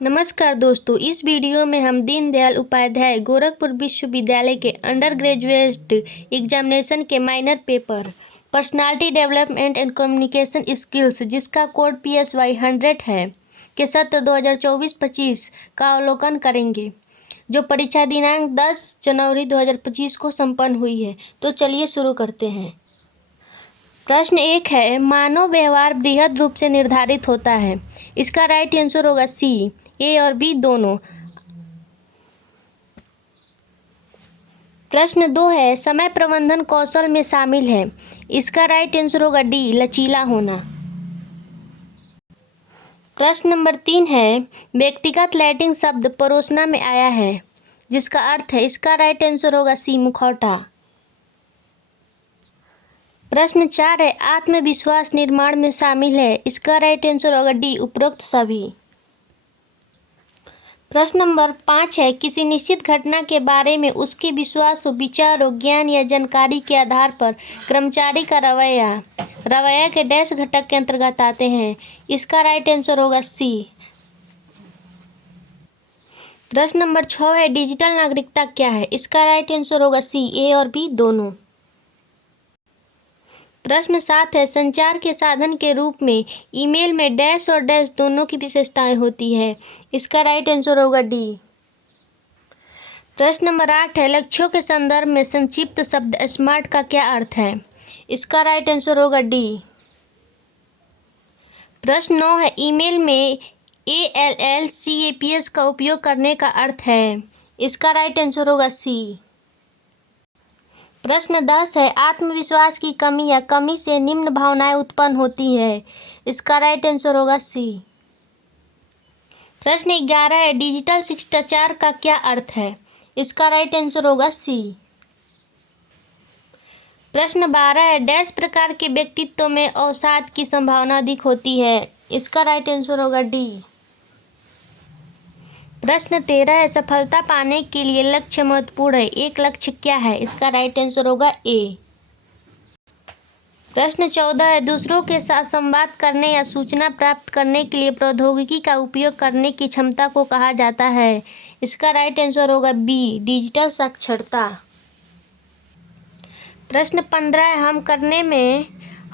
नमस्कार दोस्तों, इस वीडियो में हम दीनदयाल उपाध्याय गोरखपुर विश्वविद्यालय के अंडर ग्रेजुएट एग्जामिनेशन के minor paper personality development and communication skills, जिसका कोड PSY 100 है, के सत्र 2024-25 का अवलोकन करेंगे, जो परीक्षा दिनांक 10 जनवरी 2025 को संपन्न हुई है। तो चलिए शुरू करते हैं। प्रश्न 1 है, मानव व्यवहार बृहद रूप से निर्धारित होता है। इसका राइट आंसर होगा सी, ए और बी दोनों। प्रश्न 2 है, समय प्रबंधन कौशल में शामिल है। इसका राइट आंसर होगा डी, लचीला होना। प्रश्न नंबर 3 है, व्यक्तिगत लैटिन शब्द परोसना में आया है, जिसका अर्थ है। इसका राइट आंसर होगा सी, मुखौटा। प्रश्न 4 है, आत्मविश्वास निर्माण में शामिल है। इसका राइट आंसर होगा डी, उपरोक्त सभी। प्रश्न नंबर 5 है, किसी निश्चित घटना के बारे में उसके विश्वासों, विचारों, ज्ञान या जानकारी के आधार पर कर्मचारी का रवैया के डैश घटक के अंतर्गत आते हैं। इसका राइट आंसर होगा सी। प्रश्न नंबर 6 है, डिजिटल नागरिकता क्या है। इसका राइट आंसर होगा सी, ए और बी दोनों। प्रश्न 7 है, संचार के साधन के रूप में ईमेल में डैश और डैश दोनों की विशेषताएं होती है। इसका राइट आंसर होगा डी। प्रश्न नंबर 8 है, लक्ष्यों के संदर्भ में संक्षिप्त शब्द स्मार्ट का क्या अर्थ है। इसका राइट आंसर होगा डी। प्रश्न 9 है, ईमेल में ALLCAPS का उपयोग करने का अर्थ है। इसका राइट आंसर होगा सी। प्रश्न 10 है, आत्मविश्वास की कमी या कमी से निम्न भावनाएं उत्पन्न होती है। इसका राइट आंसर होगा सी। प्रश्न 11 है, डिजिटल शिष्टाचार का क्या अर्थ है। इसका राइट आंसर होगा सी। प्रश्न 12 है, डैश प्रकार के व्यक्तित्व में अवसाद की संभावना अधिक होती है। इसका राइट आंसर होगा डी। प्रश्न 13 है, सफलता पाने के लिए लक्ष्य महत्वपूर्ण है। एक लक्ष्य क्या है। इसका राइट आंसर होगा ए। प्रश्न 14 है, दूसरों के साथ संवाद करने या सूचना प्राप्त करने के लिए प्रौद्योगिकी का उपयोग करने की क्षमता को कहा जाता है। इसका राइट आंसर होगा बी, डिजिटल साक्षरता। प्रश्न 15 है,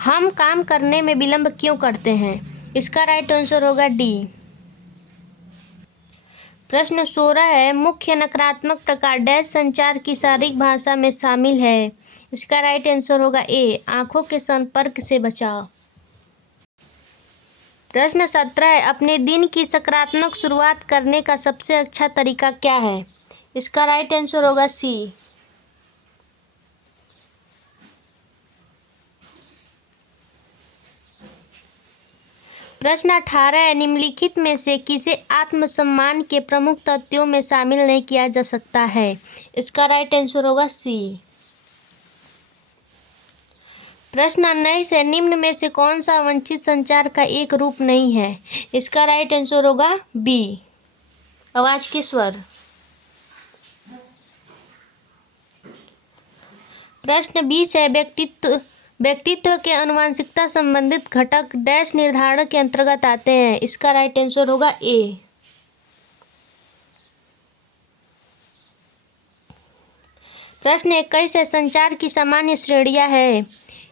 हम काम करने में विलंब क्यों करते हैं। इसका राइट आंसर होगा डी। प्रश्न 16 है, मुख्य नकारात्मक प्रकार डैश संचार की शारीरिक भाषा में शामिल है। इसका राइट आंसर होगा ए, आंखों के संपर्क से बचाव। प्रश्न 17 है, अपने दिन की सकारात्मक शुरुआत करने का सबसे अच्छा तरीका क्या है। इसका राइट आंसर होगा सी। प्रश्न 18 है, निम्नलिखित में से किसे आत्मसम्मान के प्रमुख तथ्यों में शामिल नहीं किया जा सकता है। इसका राइट आंसर होगा सी। प्रश्न 19 है, निम्न में से कौन सा वंचित संचार का एक रूप नहीं है। इसका राइट आंसर होगा बी, आवाज के स्वर। प्रश्न 20 है, व्यक्तित्व के आनुवंशिकता संबंधित घटक डैश निर्धारण के अंतर्गत आते हैं। इसका राइट आंसर होगा ए। प्रश्न 21 है, संचार की सामान्य श्रेणियां है।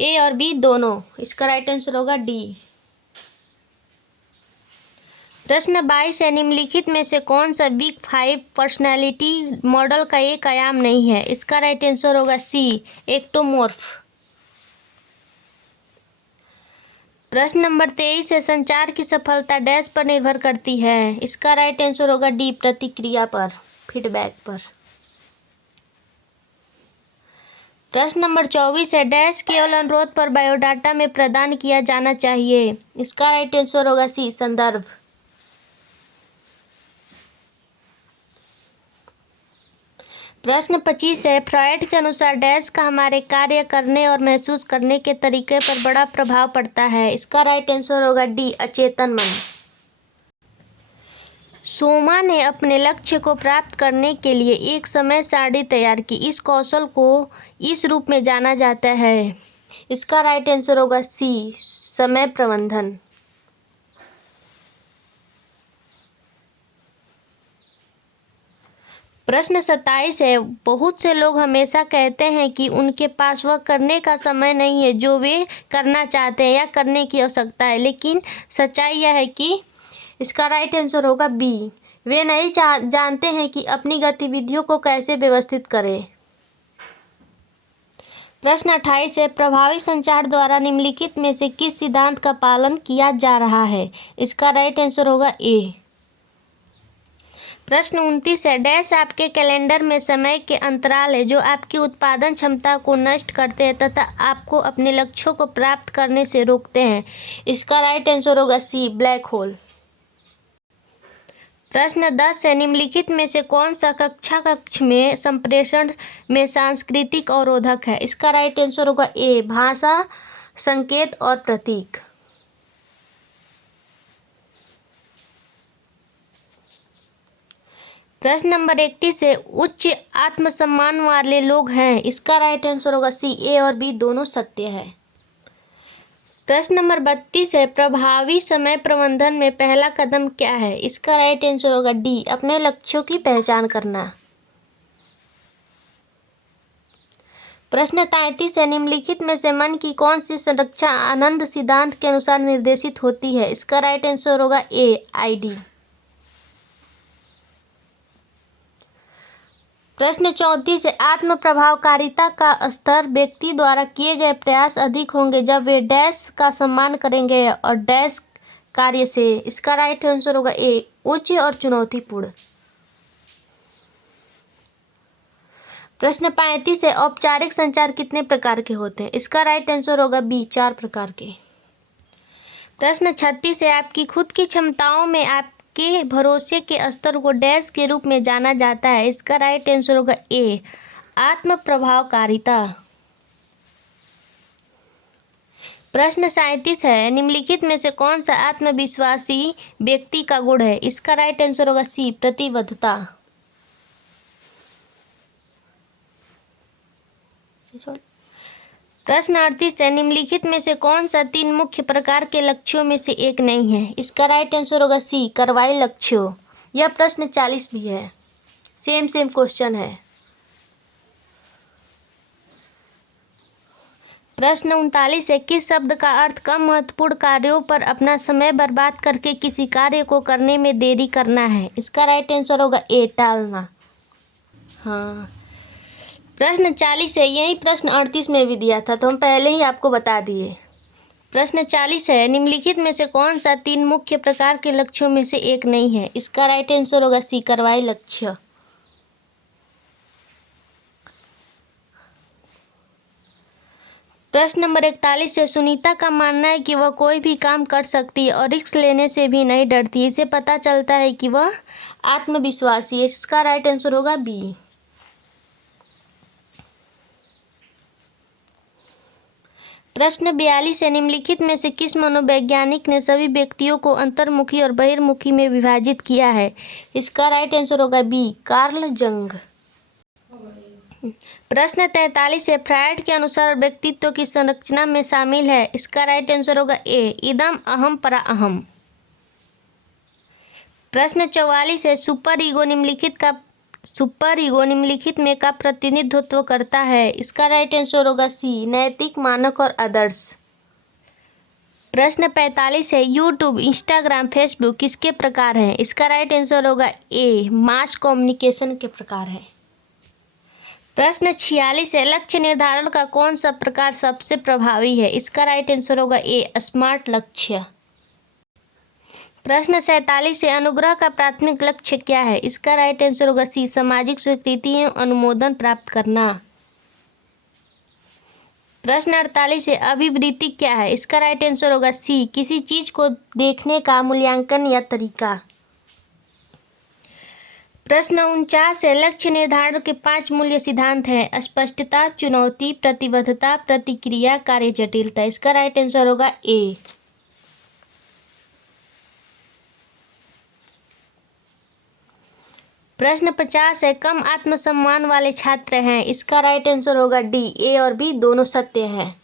ए और बी दोनों। इसका राइट आंसर होगा डी। प्रश्न 22 है, निम्नलिखित में से कौन सा बिग 5 पर्सनैलिटी मॉडल का एक आयाम नहीं है। इसका राइट आंसर होगा सी, एक्टोमोर्फ। प्रश्न नंबर 23 है, संचार की सफलता डैश पर निर्भर करती है। इसका राइट आंसर होगा डी, प्रतिक्रिया पर, फीडबैक पर। प्रश्न नंबर 24 है, डैश केवल अनुरोध पर बायोडाटा में प्रदान किया जाना चाहिए। इसका राइट आंसर होगा सी, संदर्भ। प्रश्न 25 है, फ्रॉयड के अनुसार डैश का हमारे कार्य करने और महसूस करने के तरीके पर बड़ा प्रभाव पड़ता है। इसका राइट आंसर होगा डी, अचेतन मन। सोमा ने अपने लक्ष्य को प्राप्त करने के लिए एक समय सारणी तैयार की। इस कौशल को इस रूप में जाना जाता है। इसका राइट आंसर होगा सी, समय प्रबंधन। प्रश्न 27 है, बहुत से लोग हमेशा कहते हैं कि उनके पास वह करने का समय नहीं है जो वे करना चाहते हैं या करने की आवश्यकता है, लेकिन सच्चाई यह है कि इसका राइट आंसर होगा बी, वे नहीं जानते हैं कि अपनी गतिविधियों को कैसे व्यवस्थित करें। प्रश्न 28 है, प्रभावी संचार द्वारा निम्नलिखित में से किस सिद्धांत का पालन किया जा रहा है? इसका राइट आंसर होगा ए। प्रश्न 29 है, डैश आपके कैलेंडर में समय के अंतराल है जो आपकी उत्पादन क्षमता को नष्ट करते हैं तथा आपको अपने लक्ष्यों को प्राप्त करने से रोकते हैं। इसका राइट आंसर होगा सी, ब्लैक होल। प्रश्न 10 है, निम्नलिखित में से कौन सा कक्ष में संप्रेषण में सांस्कृतिक अवरोधक है? इसका राइट आंसर होगा ए, भाषा, संकेत और प्रतीक। प्रश्न नंबर 31 है, उच्च आत्मसम्मान वाले लोग हैं। इसका राइट आंसर होगा सी, ए और बी दोनों सत्य है। प्रश्न नंबर 32 है, प्रभावी समय प्रबंधन में पहला कदम क्या है? इसका राइट आंसर होगा डी, अपने लक्ष्यों की पहचान करना। प्रश्न 33 है, निम्नलिखित में से मन की कौन सी संरचना आनंद सिद्धांत के अनुसार निर्देशित होती है? इसका राइट आंसर होगा ए, आईडी। प्रश्न 34 है, आत्म प्रभावकारिता का स्तर व्यक्ति द्वारा किए गए प्रयास अधिक होंगे जब वे डैश का सम्मान करेंगे और डैश कार्य से। इसका राइट आंसर होगा ए, उच्च और चुनौतीपूर्ण। प्रश्न 35 है, औपचारिक संचार कितने प्रकार के होते हैं? इसका राइट आंसर होगा बी, 4 प्रकार के। प्रश्न 36 है, आपकी खुद की क्षमताओं में आपके भरोसे के स्तर को डैश के रूप में जाना जाता है। इसका राइट आंसर होगा ए, आत्म प्रभावकारिता। प्रश्न 37 है, निम्नलिखित में से कौन सा आत्मविश्वासी व्यक्ति का गुण है? इसका राइट आंसर होगा सी, प्रतिबद्धता। प्रश्न 38 है, निम्नलिखित में से कौन सा 3 मुख्य प्रकार के लक्ष्यों में से एक नहीं है? इसका राइट आंसर होगा सी, कार्रवाई लक्ष्यों। यह प्रश्न 40 भी है, सेम क्वेश्चन है। प्रश्न 39 है, किस शब्द का अर्थ कम महत्वपूर्ण कार्यों पर अपना समय बर्बाद करके किसी कार्य को करने में देरी करना है? इसका राइट आंसर होगा ए, टालना। हाँ, प्रश्न 40 है, यही प्रश्न 38 में भी दिया था तो हम पहले ही आपको बता दिए। प्रश्न 40 है, निम्नलिखित में से कौन सा 3 मुख्य प्रकार के लक्ष्यों में से एक नहीं है? इसका राइट आंसर होगा सी, कार्रवाई लक्ष्य। प्रश्न नंबर 41 है, सुनीता का मानना है कि वह कोई भी काम कर सकती है और रिस्क लेने से भी नहीं डरती। इसे पता चलता है कि वह आत्मविश्वासी है। इसका राइट आंसर होगा बी। प्रश्न 42 है, निम्नलिखित में से किस मनोवैज्ञानिक ने सभी व्यक्तियों को अंतर्मुखी और बहिर्मुखी में विभाजित किया है? इसका राइट आंसर होगा बी, कार्ल जंग। प्रश्न 43 है, फ्रायड के अनुसार व्यक्तित्व की संरचना में शामिल है। इसका राइट आंसर होगा ए, इदम अहम परा अहम। प्रश्न 44 है, सुपर ईगो निम्नलिखित में का प्रतिनिधित्व करता है? इसका राइट आंसर होगा सी, नैतिक, मानक और आदर्श। प्रश्न 45 है, यूट्यूब, इंस्टाग्राम, फेसबुक किसके प्रकार हैं? इसका राइट आंसर होगा ए, मास कम्युनिकेशन के प्रकार है। प्रश्न 46 है, लक्ष्य निर्धारण का कौन सा प्रकार सबसे प्रभावी है? इसका राइट आंसर होगा ए, स्मार्ट लक्ष्य। प्रश्न 47 है, अनुग्रह का प्राथमिक लक्ष्य क्या है? इसका राइट आंसर होगा सी, सामाजिक स्वीकृति एवं अनुमोदन प्राप्त करना। प्रश्न 48 है, अभिवृत्ति क्या है? इसका राइट आंसर होगा सी, किसी चीज को देखने का मूल्यांकन या तरीका। प्रश्न 49 है, लक्ष्य निर्धारण के 5 मूल्य सिद्धांत हैं: स्पष्टता, चुनौती, प्रतिबद्धता, प्रतिक्रिया, कार्य जटिलता। इसका राइट आंसर होगा ए। प्रश्न 50 है, कम आत्मसम्मान वाले छात्र हैं। इसका राइट आंसर होगा डी, ए और बी दोनों सत्य हैं।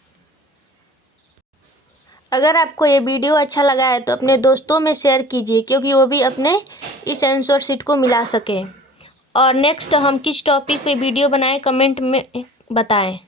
अगर आपको ये वीडियो अच्छा लगा है तो अपने दोस्तों में शेयर कीजिए क्योंकि वो भी अपने इस आंसर शीट को मिला सकें। और नेक्स्ट हम किस टॉपिक पे वीडियो बनाएं कमेंट में बताएं।